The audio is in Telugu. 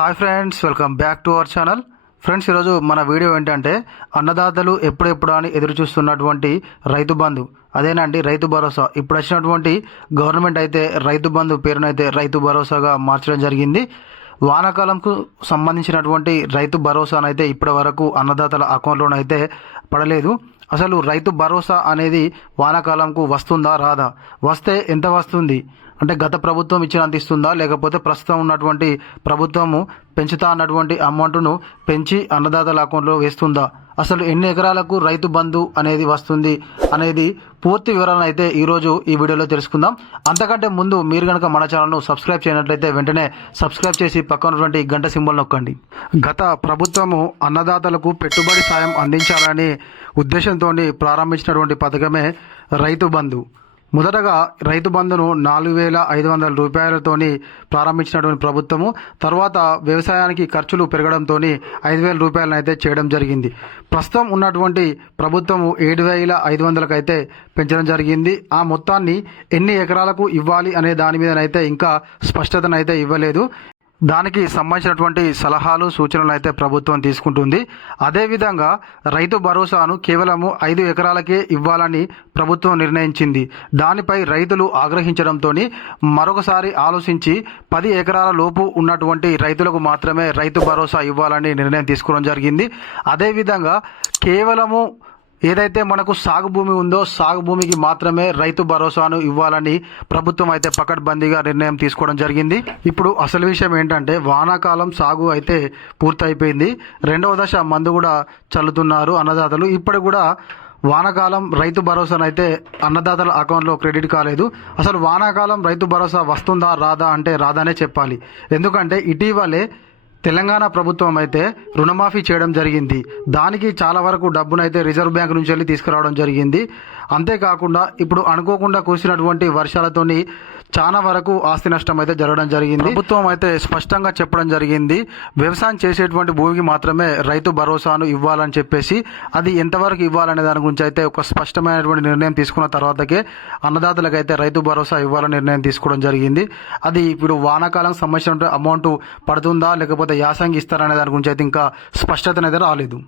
Hi friends welcome back to our channel. Friends ఈరోజు మన వీడియో ఏంటంటే అన్నదాతలు ఎప్పుడెప్పుడు అని ఎదురు చూస్తున్నటువంటి రైతు బంధు. అదేనండి రైతు భరోసా. ఇప్పుడు వచ్చినటువంటి గవర్నమెంట్ అయితే రైతు బంధు పేరునైతే రైతు భరోసాగా మార్చడం జరిగింది. వానాకాలంకు సంబంధించినటువంటి రైతు భరోసానైతే ఇప్పటి వరకు అన్నదాతల అకౌంట్లోనైతే పడలేదు. అసలు రైతు భరోసా అనేది వానాకాలంకు వస్తుందా రాదా? వస్తే ఎంత వస్తుంది? అంటే గత ప్రభుత్వం ఇచ్చినంత ఇస్తుందా? లేకపోతే ప్రస్తుతం ఉన్నటువంటి ప్రభుత్వము పెంచుతా అన్నటువంటి అమౌంట్ను పెంచి అన్నదాతల అకౌంట్లో వేస్తుందా? అసలు ఎన్ని ఎకరాలకు రైతు బంధు అనేది వస్తుంది అనేది పూర్తి వివరణ అయితే ఈరోజు ఈ వీడియోలో తెలుసుకుందాం. అంతకంటే ముందు మీరు కనుక మన ఛానల్ను సబ్స్క్రైబ్ చేయనట్లయితే వెంటనే సబ్స్క్రైబ్ చేసి పక్కన ఉన్నటువంటి గంట సింబల్ నొక్కండి. గత ప్రభుత్వము అన్నదాతలకు పెట్టుబడి సాయం అందించాలని ఉద్దేశంతో ప్రారంభించినటువంటి పథకమే రైతు బంధు. మొదటగా రైతు బంధును నాలుగు వేల ఐదు వందల రూపాయలతోని ప్రారంభించినటువంటి ప్రభుత్వము తర్వాత వ్యవసాయానికి ఖర్చులు పెరగడంతో ఐదు వేల రూపాయలను అయితే చేయడం జరిగింది. ప్రస్తుతం ఉన్నటువంటి ప్రభుత్వము ఏడు వేల ఐదు వందలకు అయితే పెంచడం జరిగింది. ఆ మొత్తాన్ని ఎన్ని ఎకరాలకు ఇవ్వాలి అనే దాని మీదనైతే ఇంకా స్పష్టతనైతే ఇవ్వలేదు. దానికి సంబంధించినటువంటి సలహాలు సూచనలు అయితే ప్రభుత్వం తీసుకుంటుంది. అదేవిధంగా రైతు భరోసాను కేవలము ఐదు ఎకరాలకే ఇవ్వాలని ప్రభుత్వం నిర్ణయించింది. దానిపై రైతులు ఆగ్రహించడంతో మరొకసారి ఆలోచించి పది ఎకరాల లోపు ఉన్నటువంటి రైతులకు మాత్రమే రైతు భరోసా ఇవ్వాలని నిర్ణయం తీసుకోవడం జరిగింది. అదేవిధంగా కేవలము ఏదైతే మనకు సాగు భూమి ఉందో సాగు భూమికి మాత్రమే రైతు భరోసాను ఇవ్వాలని ప్రభుత్వం అయితే పకడ్బందీగా నిర్ణయం తీసుకోవడం జరిగింది. ఇప్పుడు అసలు విషయం ఏంటంటే వానాకాలం సాగు అయితే పూర్తయిపోయింది. రెండవ దశ మందు కూడా చల్లుతున్నారు అన్నదాతలు. ఇప్పుడు కూడా వానాకాలం రైతు భరోసాను అయితే అన్నదాతల అకౌంట్లో క్రెడిట్ కాలేదు. అసలు వానాకాలం రైతు భరోసా వస్తుందా రాదా అంటే రాదానే చెప్పాలి. ఎందుకంటే ఇటీవలే తెలంగాణ ప్రభుత్వం అయితే రుణమాఫీ చేయడం జరిగింది. దానికి చాలా వరకు డబ్బునైతే రిజర్వ్ బ్యాంక్ నుంచి వెళ్ళి తీసుకురావడం జరిగింది. అంతేకాకుండా ఇప్పుడు అనుకోకుండా కురిసినటువంటి వర్షాలతోని చాలా వరకు ఆస్తి నష్టం అయితే జరగడం జరిగింది. ప్రభుత్వం అయితే స్పష్టంగా చెప్పడం జరిగింది. వ్యవసాయం చేసేటువంటి భూమికి మాత్రమే రైతు భరోసాను ఇవ్వాలని చెప్పేసి అది ఎంతవరకు ఇవ్వాలనే దాని గురించి అయితే ఒక స్పష్టమైనటువంటి నిర్ణయం తీసుకున్న తర్వాతకే అన్నదాతలకు అయితే రైతు భరోసా ఇవ్వాలని నిర్ణయం తీసుకోవడం జరిగింది. అది ఇప్పుడు వానాకాలం సంబంధించిన అమౌంట్ పడుతుందా లేకపోతే యాసంగి ఇస్తారనే దాని గురించి అయితే ఇంకా స్పష్టత అనేది రాలేదు.